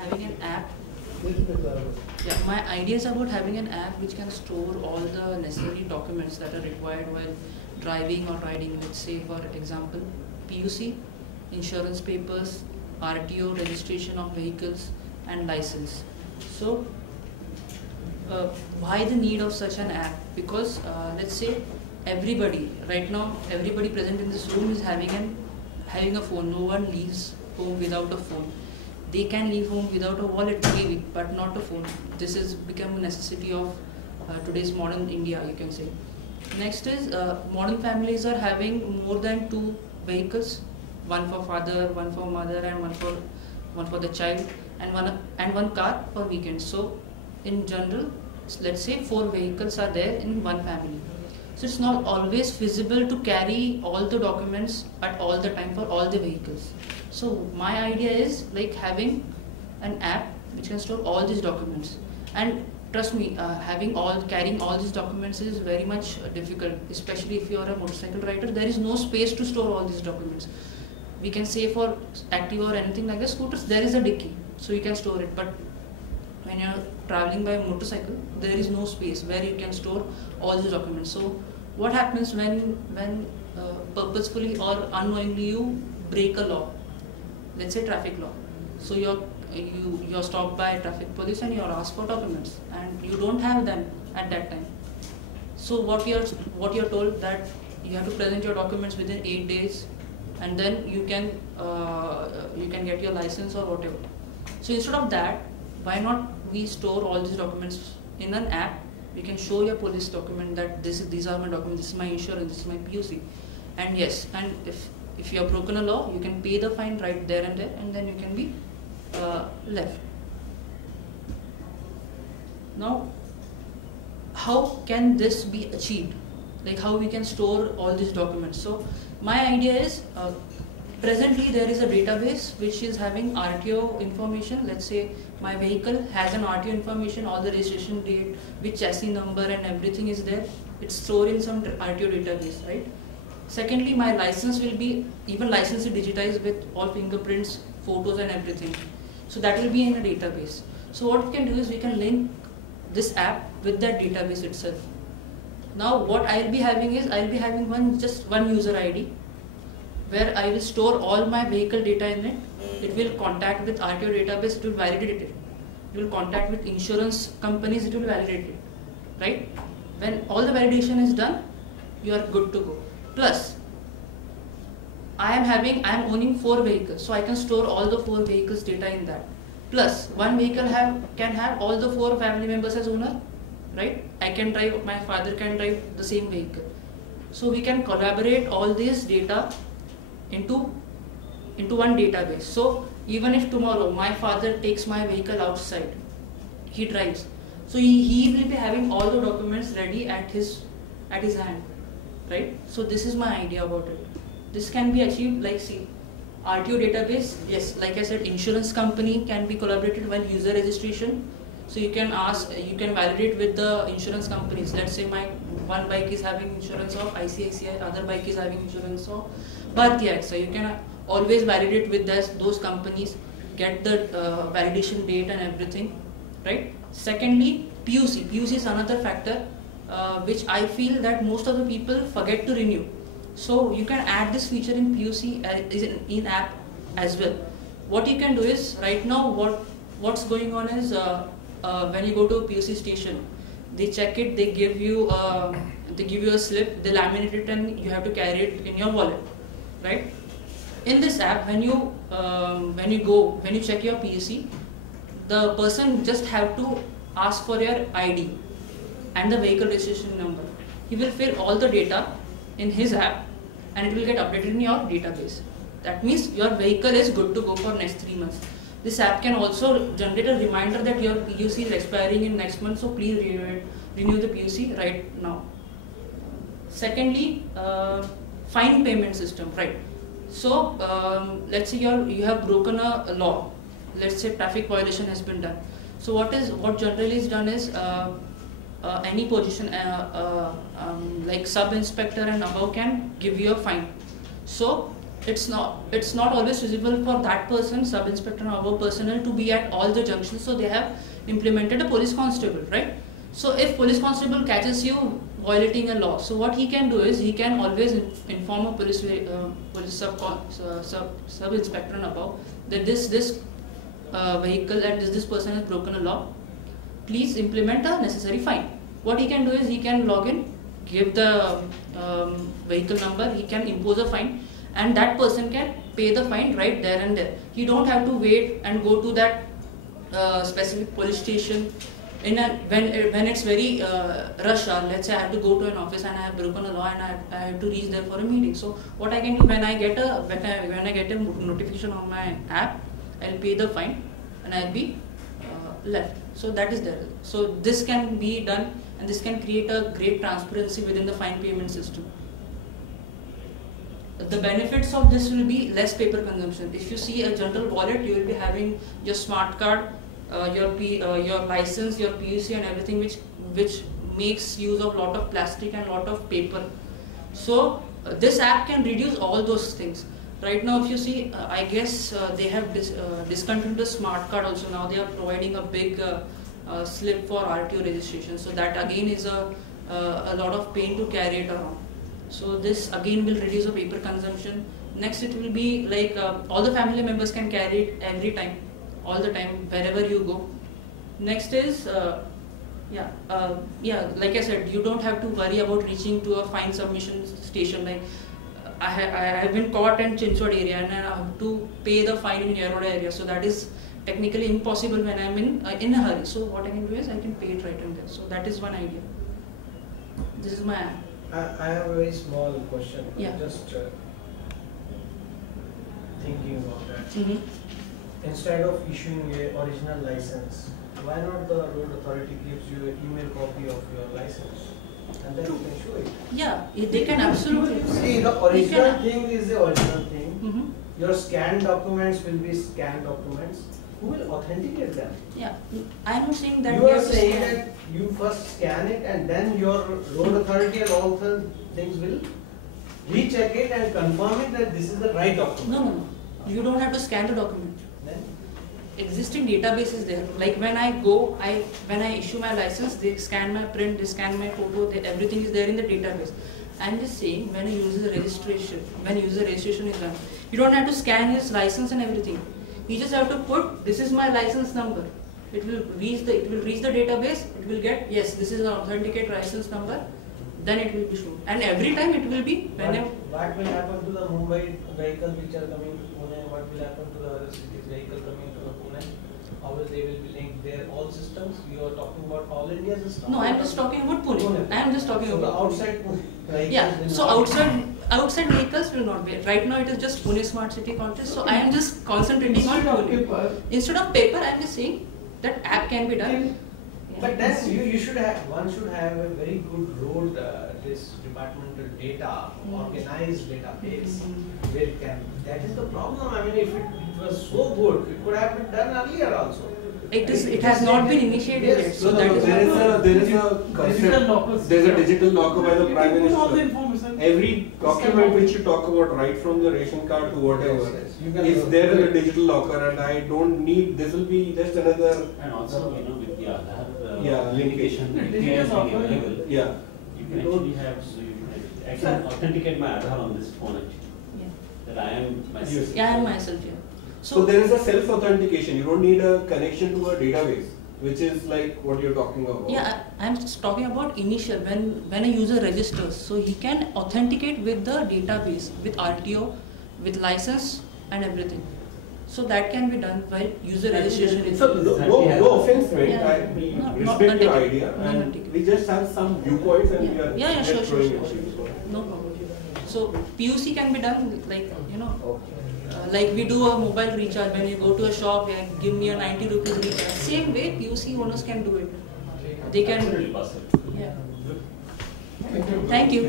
having an app. Yeah, my idea is about having an app which can store all the necessary documents that are required while driving or riding. Let's say, for example, PUC, insurance papers, RTO, registration of vehicles, and license. So, why the need of such an app? Because let's say everybody right now, everybody present in this room is having a phone. No one leaves home without a phone. They can leave home without a wallet maybe, but not a phone. This has become a necessity of today's modern India, you can say. Next is modern families are having more than 2 vehicles, one for father, one for mother, and one for the child, and one car for weekends. So in general, let's say 4 vehicles are there in one family. So it's not always feasible to carry all the documents at all the time for all the vehicles. So my idea is like having an app which can store all these documents. And trust me, carrying all these documents is very much difficult, especially if you are a motorcycle rider. There is no space to store all these documents. We can say for Activa or anything like that, scooters, there is a dicky, so you can store it. But when you are traveling by motorcycle, there is no space where you can store all these documents. So what happens when purposefully or unknowingly you break a law? Let's say traffic law. So you're stopped by traffic police and you're asked for documents and you don't have them at that time. So what you're told that you have to present your documents within 8 days, and then you can get your license or whatever. So instead of that, why not we store all these documents in an app? We can show your police document that these are my documents, this is my insurance, this is my PUC, and yes, and if you have broken a law, you can pay the fine right there, and then you can be left. Now, how can this be achieved? Like how we can store all these documents? So my idea is, presently there is a database which is having RTO information. Let's say my vehicle has an RTO information, all the registration date, which chassis number and everything is there. It's stored in some RTO database, right? Secondly, my license will be, even license is digitized with all fingerprints, photos and everything. So that will be in a database. So what we can do is we can link this app with that database itself. Now what I'll be having is, I'll be having just one user ID where I will store all my vehicle data in it. It will contact with RTO database, it will validate it. It will contact with insurance companies, it will validate it, right? When all the validation is done, you are good to go. Plus, I am owning 4 vehicles, so I can store all the 4 vehicles data in that. Plus, one vehicle can have all the 4 family members as owner, right? I can drive, my father can drive the same vehicle. So we can collaborate all this data into one database. So even if tomorrow my father takes my vehicle outside, he drives, so he will be having all the documents ready at his hand, right? So this is my idea about it. This can be achieved, like, see, RTO database, yes, like I said, insurance company can be collaborated while user registration. So you can validate with the insurance companies. Let's say my one bike is having insurance of ICICI, other bike is having insurance of Bharti. So you can always validate with those companies, get the validation date and everything, right? Secondly, PUC. PUC is another factor which I feel that most of the people forget to renew. So you can add this feature in PUC in app as well. What you can do is, right now what's going on is, when you go to a PUC station, they check it, they give you a slip, they laminate it, and you have to carry it in your wallet, right? In this app, when you check your PUC, the person just have to ask for your ID and the vehicle registration number. He will fill all the data in his app and it will get updated in your database. That means your vehicle is good to go for next 3 months. This app can also generate a reminder that your PUC is expiring in next month, so please renew the PUC right now. Secondly, fine payment system, right? So let's say you have broken a law. Let's say traffic violation has been done. So what generally is done is, any position like sub inspector and above can give you a fine. So it's not always feasible for that person, sub inspector or our personnel, to be at all the junctions, so they have implemented a police constable, right? So if police constable catches you violating a law, so what he can do is he can always inform a police sub inspector above that this vehicle and this person has broken a law, please implement a necessary fine. What he can do is he can log in, give the vehicle number, he can impose a fine, and that person can pay the fine right there and there. He don't have to wait and go to that specific police station when it's very rush hour. Let's say I have to go to an office and I have broken a law and I have to reach there for a meeting. So what I can do, when I get a notification on my app, I'll pay the fine and I'll be left. So that is there. So this can be done, and this can create a great transparency within the fine payment system. The benefits of this will be less paper consumption. If you see a general wallet, you will be having your smart card, your license, your PUC and everything, which makes use of lot of plastic and lot of paper. So this app can reduce all those things. Right now, if you see, I guess they have discontinued the smart card also. Now they are providing a big slip for RTO registration. So that again is a lot of pain to carry it around. So this again will reduce the paper consumption. Next, it will be like all the family members can carry it every time, all the time, wherever you go. Next is, like I said, you don't have to worry about reaching to a fine submission station. Like I have been caught in Chinchwad area and I have to pay the fine in Yeroda area. So that is technically impossible when I'm in a hurry. So what I can do is I can pay it right in there. So that is one idea. This is my app. I have a very small question. Yeah. Just thinking about that. Mm-hmm. Instead of issuing a original license, why not the road authority gives you an email copy of your license, and then you can show it? Yeah, they can absolutely. See, the original thing is the original thing. Mm-hmm. Your scanned documents will be scanned documents. Who will authenticate them? Yeah, I'm not saying that you are saying that you first scan it and then your road authority and all the things will recheck it and confirm it that this is the right document. No. You don't have to scan the document. Then? Existing database is there. Like when I go, when I issue my license, they scan my print, they scan my photo, everything is there in the database. I'm just saying when a user registration is done, you don't have to scan his license and everything. You just have to put, this is my license number. It will reach the database. It will get, yes, this is an authenticate license number. Then it will be shown. And every time it will be whenever. What will happen to the Mumbai vehicles which are coming to Pune? What will happen to the other cities vehicle coming to the Pune? How will they will be linked? Their all systems. You are talking about all India system. No, I am just talking about Pune. I am just talking so about the outside Pune. Yeah. So outside vehicles will not be. Right now it is just Pune Smart City Contest. So I am just concentrating on Pune. Instead of paper, I am just saying that app can be done. But then one should have a very good road this departmental data, organized database where it can. That is the problem. I mean, if it was so good, it could have been done earlier also. It has not been initiated yet. So there is a concept. There is a digital locker by the Prime Minister. Every document which you talk about, right from the ration card to whatever, is there in a digital locker, and I don't need. This will be just another. And also, with the Aadhaar linkation, available. Yeah. You can actually have. So you can actually authenticate my Aadhaar on this phone actually. Yeah. That I am myself. Yeah, I am myself. Yeah. So there is a self-authentication. You don't need a connection to a database, which is like what you're talking about. Yeah, I'm just talking about initial, when a user registers. So he can authenticate with the database, with RTO, with license and everything. So that can be done while user registration is. So no offense, right? Yeah. We respect your idea, and we just have some viewpoints, and we are sure. sure. No problem. So PUC can be done like like we do a mobile recharge. When you go to a shop and give me a 90 rupees recharge, same way PUC owners can do it. They can. Yeah. Thank you.